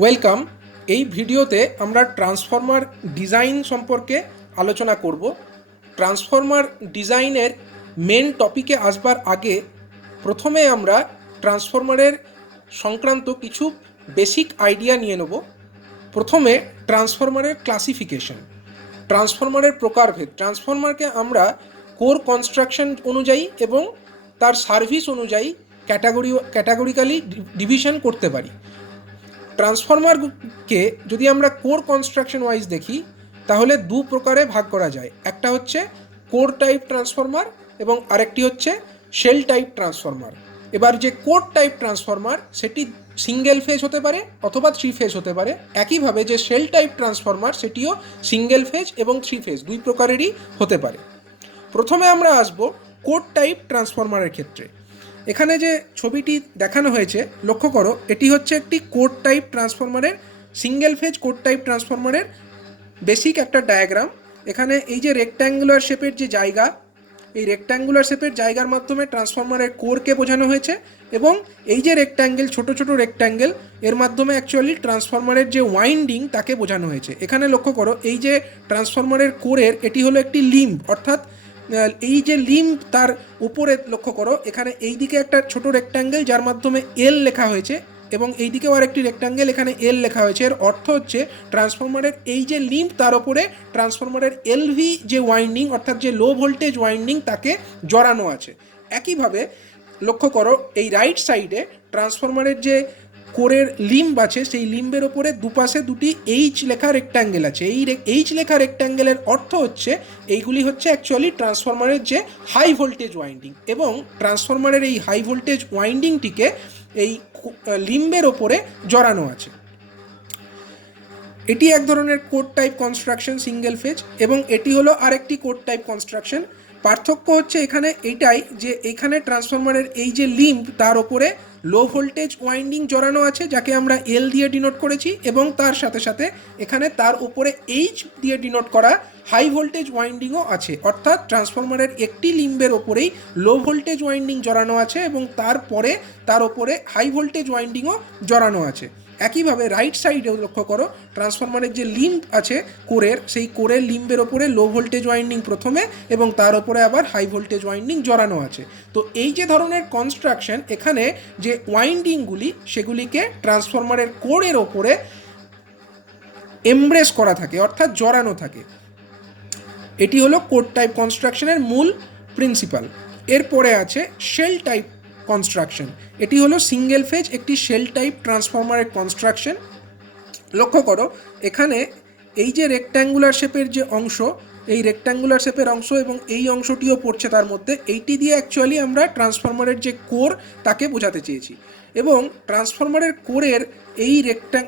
Welcome. এই ভিডিওতে আমরা ট্রান্সফর্মার ডিজাইন সম্পর্কে আলোচনা করব। ট্রান্সফর্মার ডিজাইনের মেন টপিকে আসবার আগে প্রথমে আমরা ট্রান্সফর্মারের সংক্রান্ত কিছু বেসিক আইডিয়া নিয়ে নেব। প্রথমে ট্রান্সফর্মারের ক্লাসিফিকেশন, ট্রান্সফর্মারের প্রকারভেদ। ট্রান্সফর্মারকে আমরা কোর কনস্ট্রাকশন অনুযায়ী এবং তার সার্ভিস অনুযায়ী ক্যাটাগরিক্যালি ডিভিশন করতে পারি। ট্রান্সফর্মারকে যদি আমরা কোর কনস্ট্রাকশন ওয়াইজ দেখি তাহলে দু প্রকারে ভাগ করা যায়। একটা হচ্ছে কোর টাইপ ট্রান্সফর্মার এবং আরেকটি হচ্ছে শেল টাইপ ট্রান্সফর্মার। এবার যে কোর টাইপ ট্রান্সফর্মার সেটি সিঙ্গেল ফেজ হতে পারে অথবা থ্রি ফেজ হতে পারে। একইভাবে যে শেল টাইপ ট্রান্সফর্মার সেটিও সিঙ্গেল ফেজ এবং থ্রি ফেজ দুই প্রকারেরই হতে পারে। প্রথমে আমরা আসব কোর টাইপ ট্রান্সফর্মারের ক্ষেত্রে। এখানে যে ছবিটি দেখানো হয়েছে লক্ষ্য করো, এটি হচ্ছে একটি কোর টাইপ ট্রান্সফরমারের, সিঙ্গেল ফেজ কোর টাইপ ট্রান্সফরমারের বেসিক একটা ডায়াগ্রাম। এখানে এই যে রেক্ট্যাঙ্গুলার শেপের যে জায়গা, এই রেক্ট্যাঙ্গুলার শেপের জায়গার মাধ্যমে ট্রান্সফরমারের কোরকে বোঝানো হয়েছে এবং এই যে রেক্ট্যাঙ্গেল, ছোট ছোট রেক্ট্যাঙ্গেল, এর মাধ্যমে অ্যাকচুয়ালি ট্রান্সফরমারের যে ওয়াইন্ডিং তাকে বোঝানো হয়েছে। এখানে লক্ষ্য করো, এই যে ট্রান্সফরমারের কোরের এটি হলো একটি লিম্ব, অর্থাৎ এই যে লিম্ব তার উপরে লক্ষ্য করো, এখানে এই দিকে একটা ছোট রেক্ট্যাঙ্গেল যার মাধ্যমে এল লেখা হয়েছে এবং এই দিকেও আরেকটি রেক্ট্যাঙ্গেল, এখানে এল লেখা হয়েছে। এর অর্থ হচ্ছে ট্রান্সফরমারের এই যে লিম্ব তার উপরে ট্রান্সফরমারের এলভি যে ওয়াইন্ডিং অর্থাৎ যে লো ভোল্টেজ ওয়াইন্ডিং তাকে জড়ানো আছে। একইভাবে লক্ষ্য করো, এই রাইট সাইডে ট্রান্সফরমারের যে কোরের লিম্ব আছে সেই লিম্বের ওপরে দুপাশে দুটি এইচ লেখা রেক্ট্যাঙ্গেল আছে। এই এইচ লেখা রেক্ট্যাঙ্গেলের অর্থ হচ্ছে এইগুলি হচ্ছে অ্যাকচুয়ালি ট্রান্সফরমারের যে হাই ভোল্টেজ ওয়াইন্ডিং এবং ট্রান্সফরমারের এই হাই ভোল্টেজ ওয়াইন্ডিংটিকে এই লিম্বের ওপরে জড়ানো আছে। এটি এক ধরনের core type construction single phase এবং এটি হলো আরেকটি কোর টাইপ কনস্ট্রাকশন। পার্থক্য হচ্ছে এখানে এইটাই যে এখানে ট্রান্সফরমারের এই যে লিম্ব তার ওপরে লো ভোল্টেজ ওয়াইন্ডিং জড়ানো আছে যাকে আমরা এল দিয়ে ডিনোট করেছি এবং তার সাথে সাথে এখানে তার উপরে এইচ দিয়ে ডিনোট করা হাই ভোল্টেজ ওয়াইন্ডিংও আছে। অর্থাৎ ট্রান্সফরমারের একটি লিম্বের ওপরেই লো ভোল্টেজ ওয়াইন্ডিং জড়ানো আছে এবং তারপরে তার ওপরে হাই ভোল্টেজ ওয়াইন্ডিংও জড়ানো আছে। একইভাবে রাইট সাইডেও লক্ষ্য করো, ট্রান্সফরমারের যে লিম্ব আছে কোরের, সেই কোরের লিম্বের ওপরে লো ভোল্টেজ ওয়াইন্ডিং প্রথমে এবং তার ওপরে আবার হাই ভোল্টেজ ওয়াইন্ডিং জড়ানো আছে। তো এই যে ধরনের কনস্ট্রাকশন, এখানে যে ওয়াইন্ডিংগুলি সেগুলিকে ট্রান্সফরমারের কোরের ওপরে এমব্রেস করা থাকে অর্থাৎ জড়ানো থাকে। এটি হলো কোর টাইপ কনস্ট্রাকশনের মূল প্রিন্সিপাল। এরপরে আছে শেল টাইপ কনস্ট্রাকশন। এটি হলো সিঙ্গেল ফেজ একটি শেল টাইপ ট্রান্সফরমারের কনস্ট্রাকশন। লক্ষ্য করো, এখানে এই যে রেক্ট্যাঙ্গুলার শেপের যে অংশ, এই রেক্ট্যাঙ্গুলার শেপের অংশ এবং এই অংশটিও পড়ছে তার মধ্যে, এইটি দিয়ে অ্যাকচুয়ালি আমরা ট্রান্সফরমারের যে কোর তাকে বোঝাতে চেয়েছি এবং ট্রান্সফরমারের কোরের এই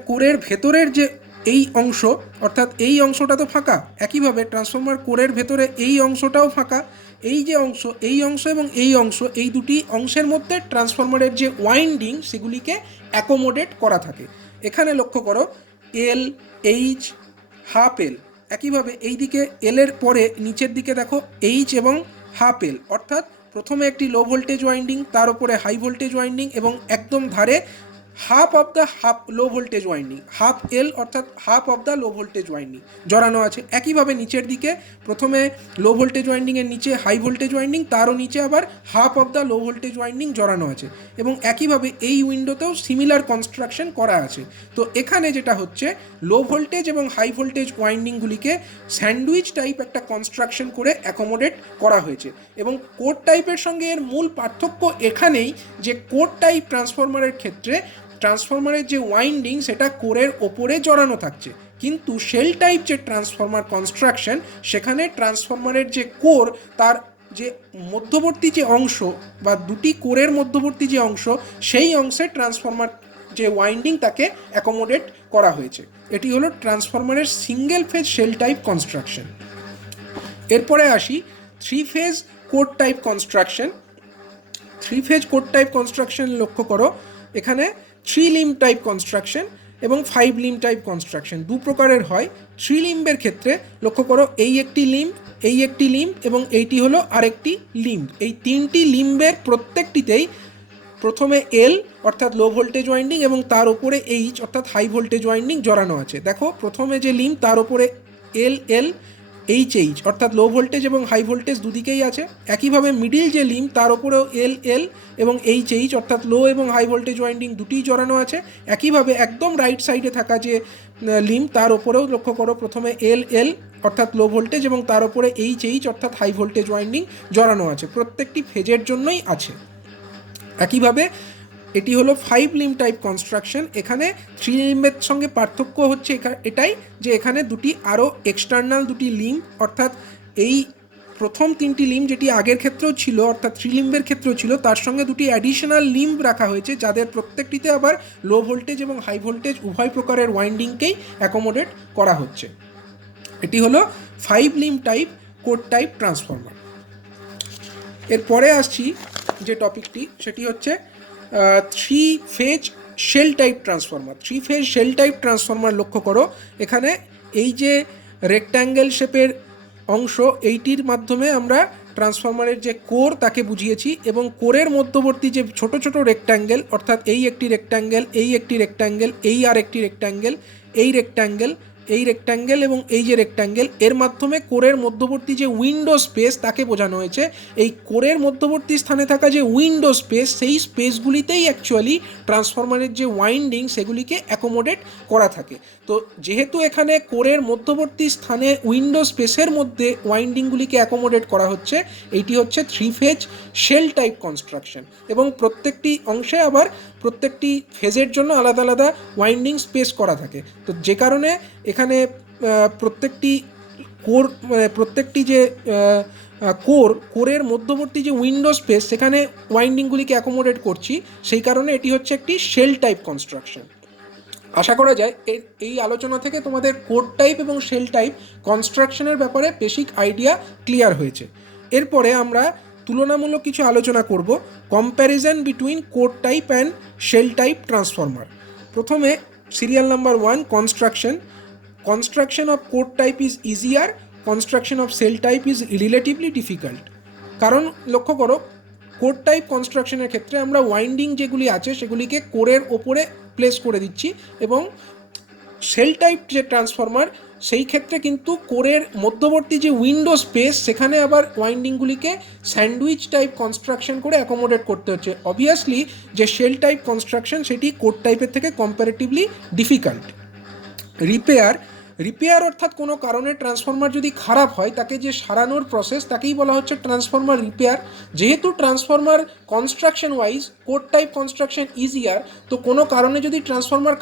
কোরের ভেতরের যে এই অংশ অর্থাৎ এই অংশটা তো ফাঁকা, একইভাবে ট্রান্সফরমার কোরের ভেতরে এই অংশটাও ফাঁকা। এই যে অংশ, এই অংশ এবং এই অংশ, এই দুটি অংশের মধ্যে ট্রান্সফরমারের যে ওয়াইন্ডিং সেগুলিকে অ্যাকোমোডেট করা থাকে। এখানে লক্ষ্য করো, এল, এইচ, হাফ এল, একইভাবে এই দিকে এলের পরে নিচের দিকে দেখো এইচ এবং হাফ এল, অর্থাৎ প্রথমে একটি লো ভোল্টেজ ওয়াইন্ডিং, তার উপরে হাই ভোল্টেজ ওয়াইন্ডিং এবং একদম ধারে half of the half low voltage winding, half L অর্থাৎ half of the low voltage winding জড়ানো আছে। একইভাবে নিচের দিকে প্রথমে লো ভোল্টেজ ওয়াইন্ডিংয়ের নিচে হাই ভোল্টেজ ওয়াইন্ডিং, তারও নিচে আবার half of the low voltage winding জড়ানো আছে এবং একইভাবে এই উইন্ডোতেও সিমিলার কনস্ট্রাকশন করা আছে। তো এখানে যেটা হচ্ছে, লো ভোল্টেজ এবং হাই ভোল্টেজ ওয়াইন্ডিংগুলিকে স্যান্ডউইচ টাইপ একটা কনস্ট্রাকশন করে অ্যাকোমোডেট করা হয়েছে এবং কোর টাইপের সঙ্গে এর মূল পার্থক্য এখানেই যে কোর টাইপ ট্রান্সফরমারের ক্ষেত্রে ট্রান্সফরমারের যে ওয়াইন্ডিং সেটা কোরের ওপরে জড়ানো থাকছে, কিন্তু শেল টাইপ যে ট্রান্সফরমার কনস্ট্রাকশন সেখানে ট্রান্সফরমারের যে কোর তার যে মধ্যবর্তী যে অংশ বা দুটি কোরের মধ্যবর্তী যে অংশ, সেই অংশে ট্রান্সফরমার যে ওয়াইন্ডিং তাকে অ্যাকোমোডেট করা হয়েছে। এটি হলো ট্রান্সফরমারের single phase shell type construction. এরপরে আসি three phase core type construction. Three phase core type construction লক্ষ্য করো, এখানে থ্রি লিম্ব টাইপ কনস্ট্রাকশন এবং ফাইভ লিম্ব টাইপ কনস্ট্রাকশন দু প্রকারের হয়। থ্রি লিম্বের ক্ষেত্রে লক্ষ্য করো, এই একটি লিম্ব, এই একটি লিম্ব এবং এইটি হলো আরেকটি লিম্ব। এই তিনটি লিম্বের প্রত্যেকটিতেই প্রথমে এল অর্থাৎ লো ভোল্টেজ ওয়াইন্ডিং এবং তার ওপরে এইচ অর্থাৎ হাই ভোল্টেজ ওয়াইন্ডিং জড়ানো আছে। দেখো প্রথমে যে লিম্ব তার ওপরে এল এইচ অর্থাৎ লো ভোল্টেজ এবং হাই ভোল্টেজ দুদিকেই আছে। একইভাবে মিডিল যে লিম্ব তার ওপরেও এল এবং এইচ অর্থাৎ লো এবং হাই ভোল্টেজ ওয়াইন্ডিং দুটিই জড়ানো আছে। একইভাবে একদম রাইট সাইডে থাকা যে লিম্ব তার ওপরেও লক্ষ্য করো প্রথমে এল অর্থাৎ লো ভোল্টেজ এবং তার ওপরে এইচ অর্থাৎ হাই ভোল্টেজ ওয়াইন্ডিং জড়ানো আছে, প্রত্যেকটি ফেজের জন্যই আছে। একইভাবে এটি হলো 5 লিম্ব টাইপ কনস্ট্রাকশন। এখানে 3 লিম্বের সঙ্গে পার্থক্য হচ্ছে এটাই যে এখানে দুটি আরও এক্সটার্নাল দুটি লিম্ব অর্থাৎ এই প্রথম 3টি লিম্ব যেটি আগের ক্ষেত্রেও ছিল অর্থাৎ 3 লিম্বের ক্ষেত্রেও ছিল, তার সঙ্গে দুটি অ্যাডিশনাল লিম্ব রাখা হয়েছে যাদের প্রত্যেকটিতে আবার লো ভোল্টেজ এবং হাই ভোল্টেজ উভয় প্রকারের ওয়াইন্ডিংকেই অ্যাকোমোডেট করা হচ্ছে। এটি হলো 5 limb type core type transformer. এরপরে আসছি যে টপিকটি সেটি হচ্ছে 3 phase shell type transformer. 3 phase shell type transformer লক্ষ্য করো, এখানে এই যে রেক্ট্যাঙ্গেল শেপের অংশ এইটির মাধ্যমে আমরা ট্রান্সফরমারের যে কোর তাকে বুঝিয়েছি এবং কোরের মধ্যবর্তী যে ছোট ছোট রেক্ট্যাঙ্গেল অর্থাৎ এই একটি রেক্ট্যাঙ্গেল, এই একটি রেক্ট্যাঙ্গেল, এই আর একটি রেক্ট্যাঙ্গেল, এই রেক্ট্যাঙ্গেল, এই রেক্ট্যাঙ্গেল এবং এই যে রেক্ট্যাঙ্গেল, এর মাধ্যমে কোরের মধ্যবর্তী যে উইন্ডো স্পেস তাকে বোঝানো হয়েছে। এই কোরের মধ্যবর্তী স্থানে থাকা যে উইন্ডো স্পেস, সেই স্পেসগুলিতেই অ্যাকচুয়ালি ট্রান্সফরমারের যে ওয়াইন্ডিং সেগুলিকে অ্যাকোমোডেট করা থাকে। তো যেহেতু এখানে কোরের মধ্যবর্তী স্থানে উইন্ডো স্পেসের মধ্যে ওয়াইন্ডিংগুলিকে অ্যাকোমোডেট করা হচ্ছে, এইটি হচ্ছে 3 ফেজ শেল টাইপ কনস্ট্রাকশন এবং প্রত্যেকটি অংশে আবার প্রত্যেকটি ফেজের জন্য আলাদা আলাদা ওয়াইন্ডিং স্পেস করা থাকে। তো যে কারণে এখানে প্রত্যেকটি যে কোরের মধ্যবর্তী যে উইন্ডো স্পেস সেখানে ওয়াইন্ডিংগুলিকে অ্যাকোমোডেট করছি, সেই কারণে এটি হচ্ছে একটি শেল টাইপ কনস্ট্রাকশন। আশা করা যায় এই আলোচনা থেকে তোমাদের কোর টাইপ এবং শেল টাইপ কনস্ট্রাকশনের ব্যাপারে বেসিক আইডিয়া ক্লিয়ার হয়েছে। এরপরে আমরা তুলনামূলক কিছু আলোচনা করব, comparison between core type and shell type transformer. প্রথমে serial number 1, construction of core type is easier, construction of shell type is relatively difficult. কারণ লক্ষ্য করো, কোর টাইপ কনস্ট্রাকশনের ক্ষেত্রে আমরা ওয়াইন্ডিং যেগুলি আছে সেগুলিকে কোরের ওপরে প্লেস করে দিচ্ছি এবং শেল টাইপ যে ট্রান্সফর্মার সেই ক্ষেত্রে কিন্তু কোরের মধ্যবর্তী যে উইন্ডো স্পেস সেখানে আবার ওয়াইন্ডিংগুলিকে স্যান্ডউইচ টাইপ কনস্ট্রাকশন করে অ্যাকোমোডেট করতে হচ্ছে। অবভিয়াসলি যে শেল টাইপ কনস্ট্রাকশন সেটি কোর টাইপের থেকে কম্প্যারেটিভলি ডিফিকাল্ট। রিপেয়ার অর্থাৎ কোনো কারণে ট্রান্সফর্মার যদি খারাপ হয় তাকে যে সারানোর প্রসেস তাকেই বলা হচ্ছে ট্রান্সফর্মার রিপেয়ার। যেহেতু transformer construction wise core type construction easier, তো কোনো কারণে যদি ট্রান্সফর্মার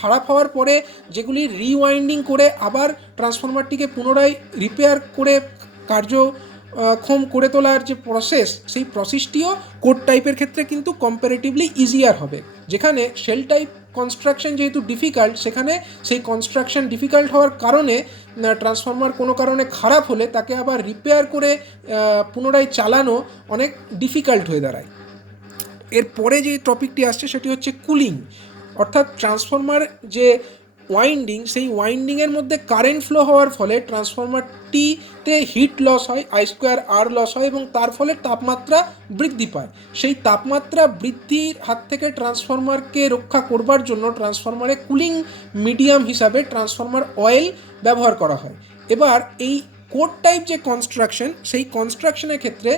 খারাপ হওয়ার পরে যেগুলি রিওয়াইন্ডিং করে আবার ট্রান্সফর্মারটিকে পুনরায় রিপেয়ার করে কার্যক্ষম করে তোলার যে প্রসেস, সেই প্রসেসটিও কোর টাইপের ক্ষেত্রে কিন্তু কম্প্যারেটিভলি ইজিয়ার হবে। যেখানে শেল টাইপ কনস্ট্রাকশন যেহেতু ডিফিকাল্ট, সেখানে সেই কনস্ট্রাকশন ডিফিকাল্ট হওয়ার কারণে ট্রান্সফর্মার কোনো কারণে খারাপ হলে তাকে আবার রিপেয়ার করে পুনরায় চালানো অনেক ডিফিকাল্ট হয়ে দাঁড়ায়। এরপরে যে টপিকটি আসছে সেটি হচ্ছে কুলিং, অর্থাৎ ট্রান্সফর্মার যে ওয়াইন্ডিং, সেই ওয়াইন্ডিংয়ের মধ্যে কারেন্ট ফ্লো হওয়ার ফলে ট্রান্সফর্মারটিতে হিট লস হয়, I²R লস হয় এবং তার ফলে তাপমাত্রা বৃদ্ধি পায়। সেই তাপমাত্রা বৃদ্ধির হাত থেকে ট্রান্সফর্মারকে রক্ষা করবার জন্য ট্রান্সফর্মারে কুলিং মিডিয়াম হিসাবে ট্রান্সফর্মার অয়েল ব্যবহার করা হয়। এবার এই কোর টাইপ যে কনস্ট্রাকশন, সেই কনস্ট্রাকশনের ক্ষেত্রে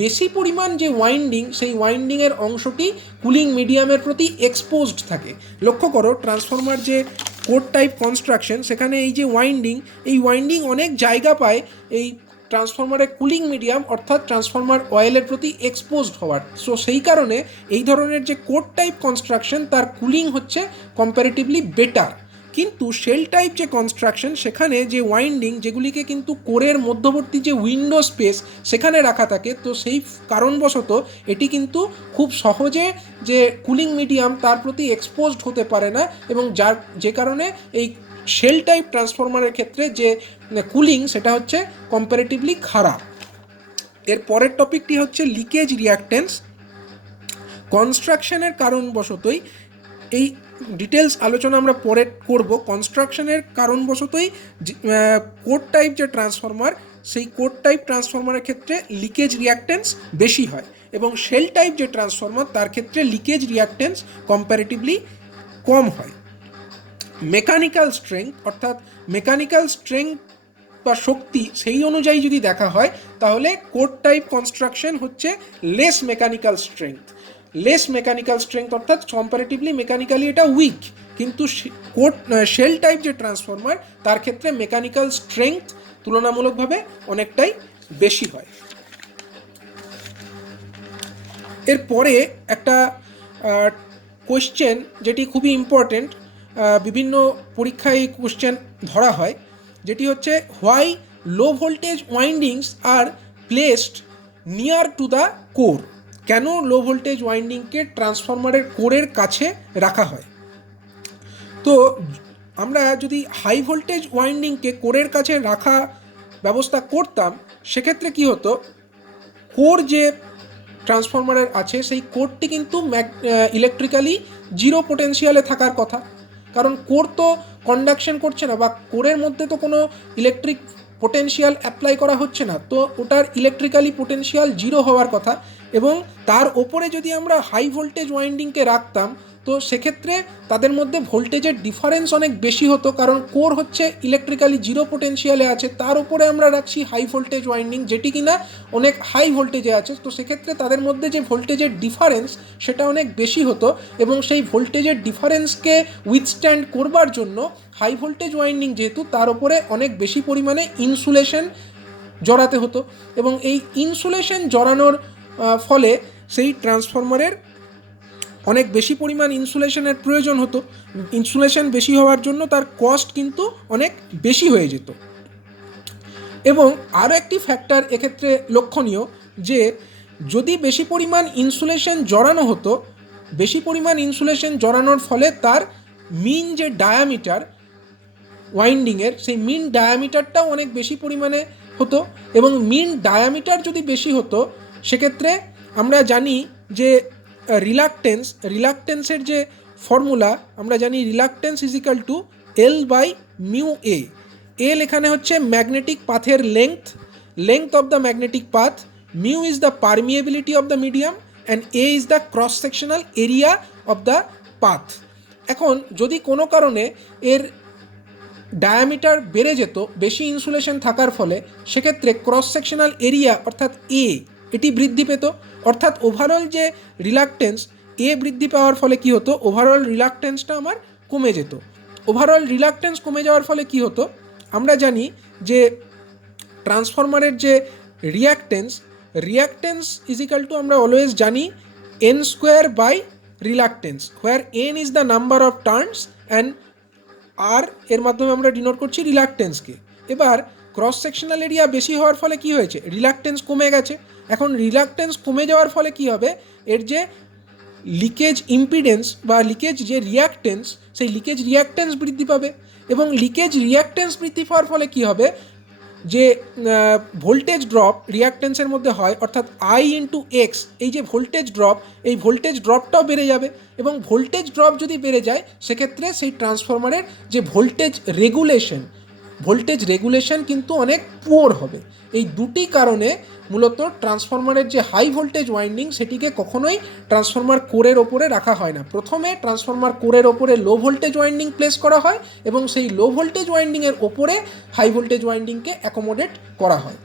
বেশি পরিমাণ যে ওয়াইন্ডিং, সেই ওয়াইন্ডিংয়ের অংশটি কুলিং মিডিয়ামের প্রতি এক্সপোজড থাকে। লক্ষ্য করো, ট্রান্সফর্মার যে কোর টাইপ কনস্ট্রাকশন সেখানে এই যে এই ওয়াইন্ডিং অনেক জায়গা পায় এই ট্রান্সফর্মারের কুলিং মিডিয়াম অর্থাৎ ট্রান্সফর্মার অয়েলের প্রতি এক্সপোজড হওয়ার। সো সেই কারণে এই ধরনের যে কোর টাইপ কনস্ট্রাকশন তার কুলিং হচ্ছে কম্প্যারেটিভলি বেটার। কিন্তু শেল টাইপ যে কনস্ট্রাকশন সেখানে যে ওয়াইন্ডিং যেগুলিকে কিন্তু কোরের মধ্যবর্তী যে উইন্ডো স্পেস সেখানে রাখা থাকে, তো সেই কারণবশত এটি কিন্তু খুব সহজে যে কুলিং মিডিয়াম তার প্রতি এক্সপোজড হতে পারে না এবং যে কারণে এই শেল টাইপ ট্রান্সফরমারের ক্ষেত্রে যে কুলিং সেটা হচ্ছে কম্প্যারেটিভলি খারাপ। এর পরের টপিকটি হচ্ছে লিকেজ রিঅ্যাক্টেন্স। কনস্ট্রাকশনের কারণবশতই এই ডিটেলস আলোচনা আমরা পরে করব। কনস্ট্রাকশনের কারণবশতই কোর টাইপ যে ট্রান্সফর্মার সেই কোর টাইপ ট্রান্সফরমারের ক্ষেত্রে লিকেজ রিঅ্যাক্টেন্স বেশি হয়, এবং শেল টাইপ যে ট্রান্সফরমার তার ক্ষেত্রে লিকেজ রিঅ্যাক্টেন্স কম্প্যারেটিভলি কম হয়। মেকানিক্যাল স্ট্রেংথ, অর্থাৎ মেকানিক্যাল স্ট্রেংথ বা শক্তি সেই অনুযায়ী যদি দেখা হয় তাহলে কোর টাইপ কনস্ট্রাকশন হচ্ছে লেস মেকানিক্যাল স্ট্রেংথ, অর্থাৎ কম্পারেটিভলি মেকানিক্যালি এটা উইক, কিন্তু শেল টাইপ যে ট্রান্সফরমার তার ক্ষেত্রে মেকানিক্যাল স্ট্রেংথ তুলনামূলকভাবে অনেকটাই বেশি হয়। এরপরে একটা কোয়েশ্চেন যেটি খুবই ইম্পর্টেন্ট, বিভিন্ন পরীক্ষায় এই কোয়েশ্চেন ধরা হয়, যেটি হচ্ছে why low voltage windings are placed near to the core. কেন লো ভোল্টেজ ওয়াইন্ডিংকে ট্রান্সফরমারের কোরের কাছে রাখা হয়? তো আমরা যদি হাই ভোল্টেজ ওয়াইন্ডিংকে কোরের কাছে রাখা ব্যবস্থা করতাম, সেক্ষেত্রে কি হতো, কোর যে ট্রান্সফরমারের আছে সেই কোরটি কিন্তু ইলেকট্রিক্যালি জিরো পোটেনশিয়ালে থাকার কথা, কারণ কোর তো কন্ডাকশন করছে না বা কোরের মধ্যে তো কোনো ইলেকট্রিক পোটেনশিয়াল অ্যাপ্লাই করা হচ্ছে না, তো ওটার ইলেকট্রিক্যালি পোটেনশিয়াল জিরো হওয়ার কথা। এবং তার ওপরে যদি আমরা হাই ভোল্টেজ ওয়াইন্ডিংকে রাখতাম তো সেক্ষেত্রে তাদের মধ্যে ভোল্টেজের ডিফারেন্স অনেক বেশি হতো, কারণ কোর হচ্ছে ইলেকট্রিক্যালি জিরো পোটেনশিয়ালে আছে, তার উপরে আমরা রাখছি হাই ভোল্টেজ ওয়াইন্ডিং যেটি কিনা অনেক হাই ভোল্টেজে আছে, তো সেক্ষেত্রে তাদের মধ্যে যে ভোল্টেজের ডিফারেন্স সেটা অনেক বেশি হতো, এবং সেই ভোল্টেজের ডিফারেন্সকে উইথস্ট্যান্ড করবার জন্য হাই ভোল্টেজ ওয়াইন্ডিং যেহেতু তার উপরে অনেক বেশি পরিমাণে ইনসুলেশন জড়াতে হতো, এবং এই ইনসুলেশন জড়ানোর ফলে সেই ট্রান্সফরমারের অনেক বেশি পরিমাণ ইনসুলেশনের প্রয়োজন হতো। ইনসুলেশন বেশি হওয়ার জন্য তার কস্ট কিন্তু অনেক বেশি হয়ে যেত। এবং আরও একটি ফ্যাক্টর এক্ষেত্রে লক্ষণীয়, যে যদি বেশি পরিমাণ ইনসুলেশন জড়ানো হতো, বেশি পরিমাণ ইনসুলেশন জড়ানোর ফলে তার মিন যে ডায়ামিটার ওয়াইন্ডিংয়ের, সেই মিন ডায়ামিটারটাও অনেক বেশি পরিমাণে হতো, এবং মিন ডায়ামিটার যদি বেশি হতো সেক্ষেত্রে আমরা জানি যে রিলাক্টেন্সের যে ফর্মুলা আমরা জানি, reluctance is equal to L by mu A. L এখানে হচ্ছে ম্যাগনেটিক পাথের length of the magnetic path, mu is the permeability of the medium, and A is the cross sectional area of the path. এখন যদি কোনো কারণে এর diameter বেড়ে যেত বেশি ইনসুলেশন থাকার ফলে, সেক্ষেত্রে ক্রস সেকশনাল এরিয়া অর্থাৎ এ এটি বৃদ্ধি পেত, অর্থাৎ ওভারঅল যে রিলাক্টেন্স এ বৃদ্ধি পাওয়ার ফলে কি হতো, ওভারঅল রিলাক্টেন্সটা আমার কমে যেত। ওভারঅল রিলাক্টেন্স কমে যাওয়ার ফলে কি হতো, আমরা জানি যে ট্রান্সফরমারের যে রিয়াক্টেন্স ইজ ইকাল টু, আমরা অলওয়েজ জানি N square by reluctance, where N is the number of turns and R এর মাধ্যমে আমরা ডিনোট করছি রিলাক্টেন্সকে। এবার ক্রস সেকশনাল এরিয়া বেশি হওয়ার ফলে কি হয়েছে, রিলাক্টেন্স কমে গেছে। এখন রিলাক্টেন্স কমে যাওয়ার ফলে কি হবে, এর যে লিকেজ ইম্পিডেন্স বা লিকেজ যে রিয়াক্টেন্স, সেই লিকেজ রিয়াক্টেন্স বৃদ্ধি পাবে, এবং লিকেজ রিয়াক্টেন্স বৃদ্ধি পাওয়ার ফলে কি হবে, যে ভোল্টেজ ড্রপ রিয়াক্টেন্সের মধ্যে হয়, অর্থাৎ আই ইন্টু এক্স, এই যে ভোল্টেজ ড্রপ, এই ভোল্টেজ ড্রপটাও বেড়ে যাবে, এবং ভোল্টেজ ড্রপ যদি বেড়ে যায় সেক্ষেত্রে সেই ট্রান্সফরমারের যে ভোল্টেজ রেগুলেশন কিন্তু অনেক পুয়ার হবে। এই দুটি কারণে মূলত ট্রান্সফরমারের যে হাই ভোল্টেজ ওয়াইন্ডিং সেটিকে কখনোই ট্রান্সফরমার কোরের ওপরে রাখা হয় না। প্রথমে ট্রান্সফরমার কোরের ওপরে লো ভোল্টেজ ওয়াইন্ডিং প্লেস করা হয়, এবং সেই লো ভোল্টেজ ওয়াইন্ডিংয়ের ওপরে হাই ভোল্টেজ ওয়াইন্ডিংকে অ্যাকোমোডেট করা হয়।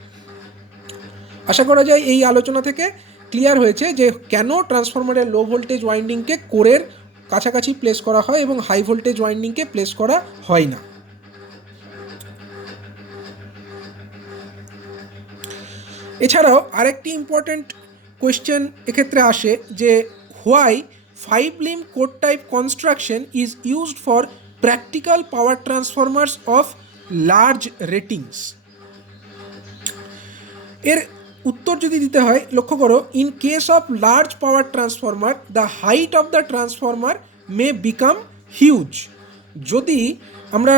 আশা করা যায় এই আলোচনা থেকে ক্লিয়ার হয়েছে যে কেন ট্রান্সফরমারের লো ভোল্টেজ ওয়াইন্ডিংকে কোরের কাছাকাছি প্লেস করা হয় এবং হাই ভোল্টেজ ওয়াইন্ডিংকে প্লেস করা হয় না। এছাড়াও আরেকটি ইম্পর্ট্যান্ট কোয়েশ্চেন এক্ষেত্রে আসে, যে why 5 limb core type construction is used for practical power Transformers of large ratings. এর উত্তর যদি দিতে হয়, লক্ষ্য করো, in case of large power transformer the height of the transformer May become huge. যদি আমরা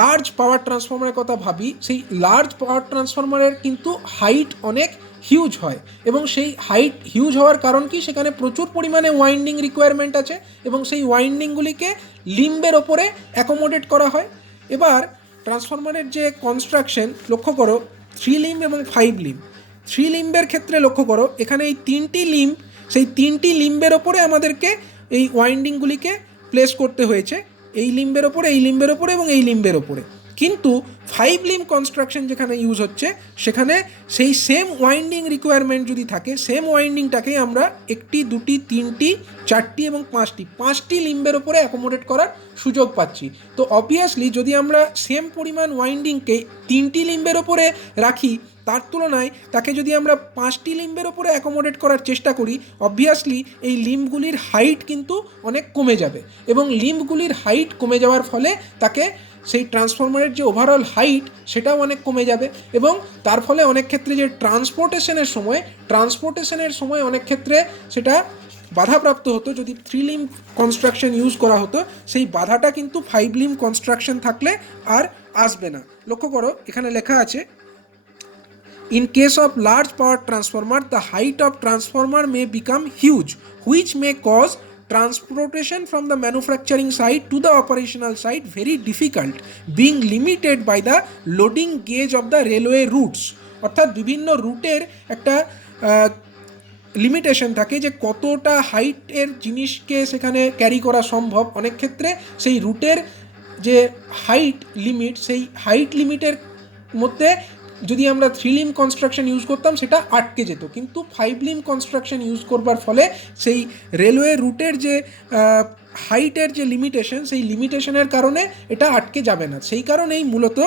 লার্জ পাওয়ার ট্রান্সফরমারের কথা ভাবি, সেই লার্জ পাওয়ার ট্রান্সফরমারের কিন্তু হাইট অনেক হিউজ হয়, এবং সেই হাইট হিউজ হওয়ার কারণ কি, সেখানে প্রচুর পরিমাণে ওয়াইন্ডিং রিকোয়ারমেন্ট আছে, এবং সেই ওয়াইন্ডিংগুলিকে লিম্বের ওপরে অ্যাকোমোডেট করা হয়। এবার ট্রান্সফরমারের যে কনস্ট্রাকশন লক্ষ্য করো 3 লিম্ব এবং 5 লিম্ব। 3 লিম্বের ক্ষেত্রে লক্ষ্য করো এখানে এই 3টি লিম্ব, সেই 3টি লিম্বের ওপরে আমাদেরকে এই ওয়াইন্ডিংগুলিকে প্লেস করতে হয়েছে, এই লিম্বের ওপরে, এই লিম্বের ওপরে এবং এই লিম্বের ওপরে। কিন্তু 5 লিম্ব কনস্ট্রাকশন যেখানে ইউজ হচ্ছে সেখানে সেই সেম ওয়াইন্ডিং রিকোয়ারমেন্ট যদি থাকে, সেম ওয়াইন্ডিংটাকেই আমরা 1টি 2টি 3টি 4টি এবং 5টি লিম্বের ওপরে অ্যাকোমোডেট করার সুযোগ পাচ্ছি। তো অবভিয়াসলি যদি আমরা সেম পরিমাণ ওয়াইন্ডিংকে 3টি লিম্বের ওপরে রাখি, তার তুলনায় তাকে যদি আমরা 5টি লিম্বের ওপরে অ্যাকোমোডেট করার চেষ্টা করি, অবভিয়াসলি এই লিম্বগুলির হাইট কিন্তু অনেক কমে যাবে, এবং লিম্বগুলির হাইট কমে যাওয়ার ফলে তাকে সেই ট্রান্সফরমারের যে ওভারঅল হাইট সেটাও অনেক কমে যাবে, এবং তার ফলে অনেক ক্ষেত্রে যে ট্রান্সপোর্টেশনের সময় অনেক ক্ষেত্রে সেটা বাধাপ্রাপ্ত হতো। যদি 3 লিম্ব কনস্ট্রাকশন ইউজ করা হতো, সেই বাধাটা কিন্তু 5 লিম্ব কনস্ট্রাকশন থাকলে আর আসবে না। লক্ষ্য করো এখানে লেখা আছে, in case of large power transformer the height of transformer may become huge, which may cause transportation from the manufacturing site to the operational site very difficult, being limited by the loading gauge of the railway routes। অর্থাৎ বিভিন্ন রুটের একটা limitation থাকে যে কতটা হাইটের জিনিসকে সেখানে ক্যারি করা সম্ভব। অনেক ক্ষেত্রে সেই রুটের যে হাইট লিমিট, সেই হাইট লিমিটের মধ্যে যদি আমরা 3 লিম্ব কনস্ট্রাকশন ইউজ করতাম সেটা আটকে যেত, কিন্তু 5 লিম্ব কনস্ট্রাকশন ইউজ করবার ফলে সেই রেলওয়ে রুটের যে হাইটের যে লিমিটেশন, সেই লিমিটেশনের কারণে এটা আটকে যাবে না। সেই কারণেই মূলত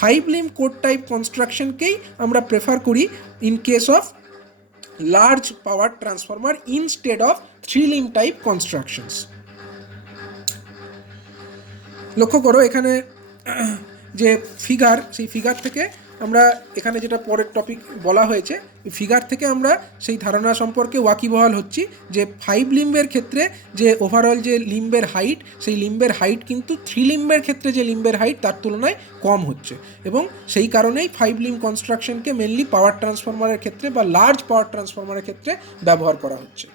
5 লিম্ব কোর টাইপ কনস্ট্রাকশনকেই আমরা প্রেফার করি in case of large power transformer instead of 3 limb type constructions. লক্ষ্য করো এখানে যে ফিগার, সেই ফিগার থেকে আমরা এখানে যেটা পরের টপিক বলা হয়েছে, ফিগার থেকে আমরা সেই ধারণা সম্পর্কে ওয়াকিবহাল হচ্ছি যে 5 লিম্বের ক্ষেত্রে যে ওভারঅল যে লিম্বের হাইট, সেই লিম্বের হাইট কিন্তু 3 লিম্বের ক্ষেত্রে যে লিম্বের হাইট তার তুলনায় কম হচ্ছে, এবং সেই কারণেই 5 লিম্ব কনস্ট্রাকশনকে মেনলি পাওয়ার ট্রান্সফরমারের ক্ষেত্রে বা লার্জ পাওয়ার ট্রান্সফরমারের ক্ষেত্রে ব্যবহার করা হচ্ছে।